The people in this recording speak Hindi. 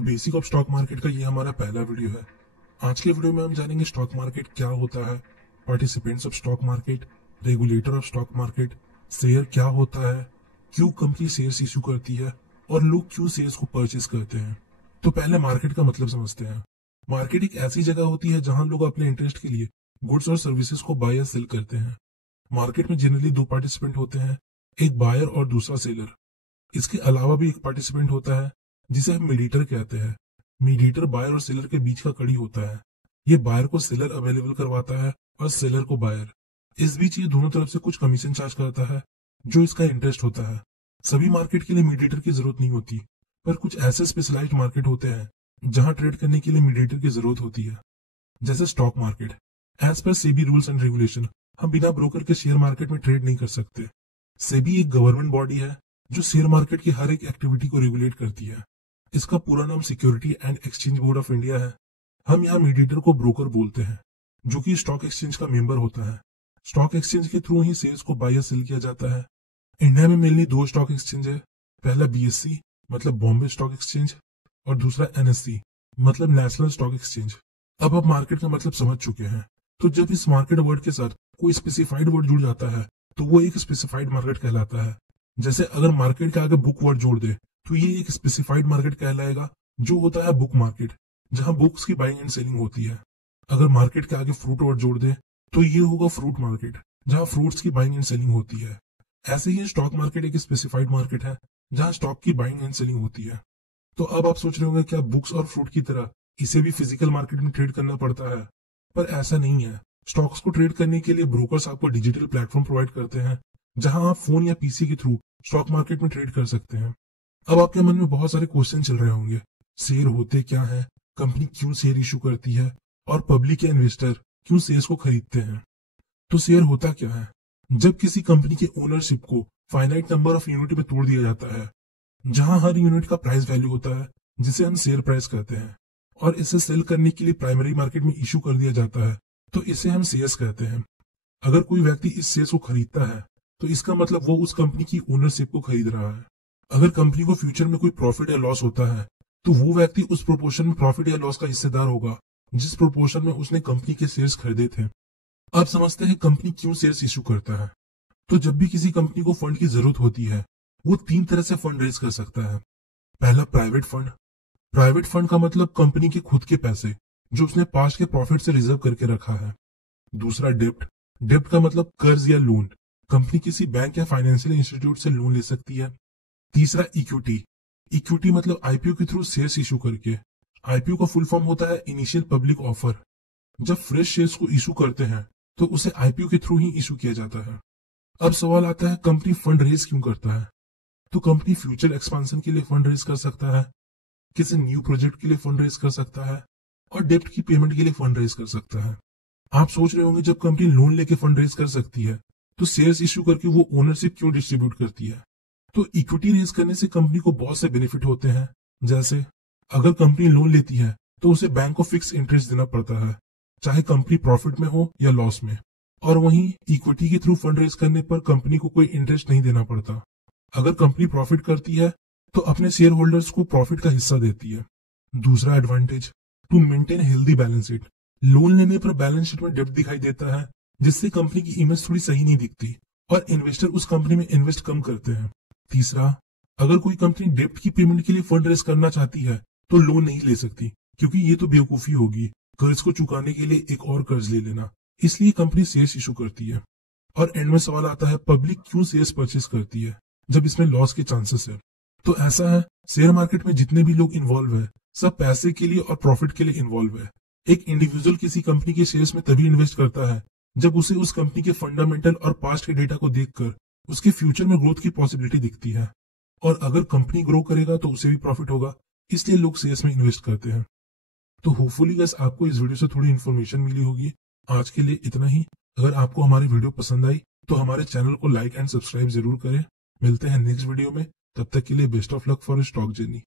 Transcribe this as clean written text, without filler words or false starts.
तो बेसिक ऑफ स्टॉक मार्केट का ये हमारा पहला वीडियो है। आज के वीडियो में हम जानेंगे स्टॉक मार्केट क्या होता है, participants of stock market, regulator of stock market, share क्या होता है, क्यों कंपनी शेयर्स इशू करती है और लोग क्यों शेयर्स को परचेज करते हैं। तो पहले मार्केट का मतलब समझते हैं। मार्केट एक ऐसी जगह होती है जहां लोग अपने इंटरेस्ट के लिए गुड्स और सर्विसेज को बाय या सेल करते हैं। मार्केट में जनरली दो पार्टिसिपेंट होते हैं, एक बायर और दूसरा सेलर। इसके अलावा भी एक पार्टिसिपेंट होता है जिसे हम मीडिएटर कहते हैं। मीडिएटर बायर और सेलर के बीच का कड़ी होता है। ये बायर को सेलर अवेलेबल करवाता है और सेलर को बायर। इस बीच ये दोनों तरफ से कुछ कमीशन चार्ज करता है जो इसका इंटरेस्ट होता है। सभी मार्केट के लिए मीडिएटर की जरूरत नहीं होती, पर कुछ ऐसे स्पेशलाइज्ड मार्केट होते हैं जहां ट्रेड करने के लिए मीडिएटर की जरूरत होती है, जैसे stock market. As per SEBI rules and regulation हम बिना ब्रोकर के शेयर मार्केट में ट्रेड नहीं कर सकते। सेबी एक गवर्नमेंट बॉडी है जो शेयर मार्केट की हर एक एक्टिविटी को रेगुलेट करती है। इसका पूरा नाम security and exchange board of India है। हम यहाँ मीडिएटर को ब्रोकर बोलते हैं, जो कि स्टॉक एक्सचेंज का मेंबर होता है। स्टॉक एक्सचेंज के थ्रू ही शेयर्स को बाय या सेल किया जाता है। इंडिया में मेनली दो स्टॉक एक्सचेंज है। पहला बीएससी मतलब बॉम्बे स्टॉक एक्सचेंज और दूसरा एनएससी मतलब नेशनल स्टॉक एक्सचेंज। अब आप मार्केट का मतलब समझ चुके हैं, तो जब इस मार्केट वर्ड के साथ कोई स्पेसिफाइड वर्ड जुड़ जाता है तो वो एक स्पेसिफाइड मार्केट कहलाता है। जैसे अगर मार्केट के आगे बुक वर्ड जोड़ दे तो ये एक स्पेसिफाइड मार्केट कहलाएगा, जो होता है बुक मार्केट, जहां बुक्स की बाइंग एंड सेलिंग होती है। अगर मार्केट के आगे फ्रूट वर्ड जोड़ दे तो ये होगा फ्रूट मार्केट, जहां फ्रूट्स की बाइंग एंड सेलिंग होती है। ऐसे ही स्टॉक मार्केट एक स्पेसिफाइड मार्केट है जहां स्टॉक की बाइंग एंड सेलिंग होती है। तो अब आप सोच रहे होंगे क्या बुक्स और फ्रूट की तरह इसे भी फिजिकल मार्केट में ट्रेड करना पड़ता है? पर ऐसा नहीं है। स्टॉक्स को ट्रेड करने के लिए ब्रोकर्स आपको डिजिटल प्लेटफॉर्म प्रोवाइड करते हैं, जहां आप फोन या पीसी के थ्रू स्टॉक मार्केट में ट्रेड कर सकते हैं। अब आपके मन में बहुत सारे क्वेश्चन चल रहे होंगे। शेयर होते क्या है, कंपनी क्यों शेयर इशू करती है और पब्लिक या इन्वेस्टर क्यों शेयर्स को खरीदते हैं। तो शेयर होता क्या है? जब किसी कंपनी के ओनरशिप को फाइनाइट नंबर ऑफ यूनिट में तोड़ दिया जाता है, जहां हर यूनिट का प्राइस वैल्यू होता है, जिसे हम शेयर प्राइस कहते हैं, और इसे सेल करने के लिए प्राइमरी मार्केट में इशू कर दिया जाता है, तो इसे हम शेयर्स कहते हैं। अगर कोई व्यक्ति इस शेयर्स को खरीदता है तो इसका मतलब वो उस कंपनी की ओनरशिप को खरीद रहा है। अगर कंपनी को फ्यूचर में कोई प्रॉफिट या लॉस होता है तो वो व्यक्ति उस प्रोपोर्शन में प्रॉफिट या लॉस का हिस्सेदार होगा जिस प्रोपोर्शन में उसने कंपनी के शेयर्स खरीदे थे। अब समझते हैं कंपनी क्यों शेयर्स इशू करता है। तो जब भी किसी कंपनी को फंड की जरूरत होती है, वो तीन तरह से फंड रेज कर सकता है। पहला प्राइवेट फंड। प्राइवेट फंड का मतलब कंपनी के खुद के पैसे जो उसने पास्ट के प्रॉफिट से रिजर्व करके रखा है। दूसरा डेप्ट। डेप्ट का मतलब कर्ज या लोन। कंपनी किसी बैंक या फाइनेंशियल इंस्टीट्यूट से लोन ले सकती है। तीसरा इक्विटी। इक्विटी मतलब आईपीओ के थ्रू शेयर्स इशू करके। आईपीओ का फुल फॉर्म होता है इनिशियल पब्लिक ऑफर। जब फ्रेश शेयर्स को इशू करते हैं तो उसे आईपीओ के थ्रू ही इशू किया जाता है। अब सवाल आता है कंपनी फंड रेज क्यों करता है। तो कंपनी फ्यूचर एक्सपांशन के लिए फंड रेज कर सकता है, किसी न्यू प्रोजेक्ट के लिए फंड रेज कर सकता है, और डेप्ट की पेमेंट के लिए फंड रेज कर सकता है। आप सोच रहे होंगे जब कंपनी लोन लेके फंड रेज कर सकती है तो शेयर्स इशू करके वो ओनरशिप क्यों डिस्ट्रीब्यूट करती है। तो इक्विटी रेज करने से कंपनी को बहुत से बेनिफिट होते हैं। जैसे अगर कंपनी लोन लेती है तो उसे बैंक को फिक्स इंटरेस्ट देना पड़ता है, चाहे कंपनी प्रॉफिट में हो या लॉस में। और वहीं इक्विटी के थ्रू फंड रेज करने पर कंपनी को कोई इंटरेस्ट नहीं देना पड़ता। अगर कंपनी प्रॉफिट करती है तो अपने शेयर होल्डर्स को प्रॉफिट का हिस्सा देती है। दूसरा advantage, to maintain healthy balance sheet. Loan लेने पर बैलेंस शीट में डेप्ट दिखाई देता है, जिससे कंपनी की इमेज थोड़ी सही नहीं दिखती और इन्वेस्टर उस कंपनी में इन्वेस्ट कम करते हैं। तीसरा, अगर कोई कंपनी डेप्ट की पेमेंट के लिए फंड रेज करना चाहती है तो लोन नहीं ले सकती, क्योंकि ये तो बेवकूफी होगी कर्ज को चुकाने के लिए एक और कर्ज ले लेना। इसलिए कंपनी शेयर्स इशू करती है। और एंड में सवाल आता है पब्लिक क्यों शेयर्स परचेज करती है जब इसमें लॉस के चांसेस है। तो ऐसा है, शेयर मार्केट में जितने भी लोग इन्वॉल्व है सब पैसे के लिए और प्रॉफिट के लिए इन्वॉल्व है। एक इंडिविजुअल किसी कंपनी के शेयर्स में तभी इन्वेस्ट करता है जब उसे उस कंपनी के फंडामेंटल और पास्ट के डेटा को देखकर उसके फ्यूचर में ग्रोथ की पॉसिबिलिटी दिखती है। और अगर कंपनी ग्रो करेगा तो उसे भी प्रॉफिट होगा, इसलिए लोग शेयर्स में इन्वेस्ट करते हैं। तो होपफुली गाइस आपको इस वीडियो से थोड़ी इन्फॉर्मेशन मिली होगी। आज के लिए इतना ही। अगर आपको हमारी वीडियो पसंद आई तो हमारे चैनल को लाइक एंड सब्सक्राइब जरूर करें। मिलते हैं नेक्स्ट वीडियो में, तब तक के लिए best of luck for stock journey.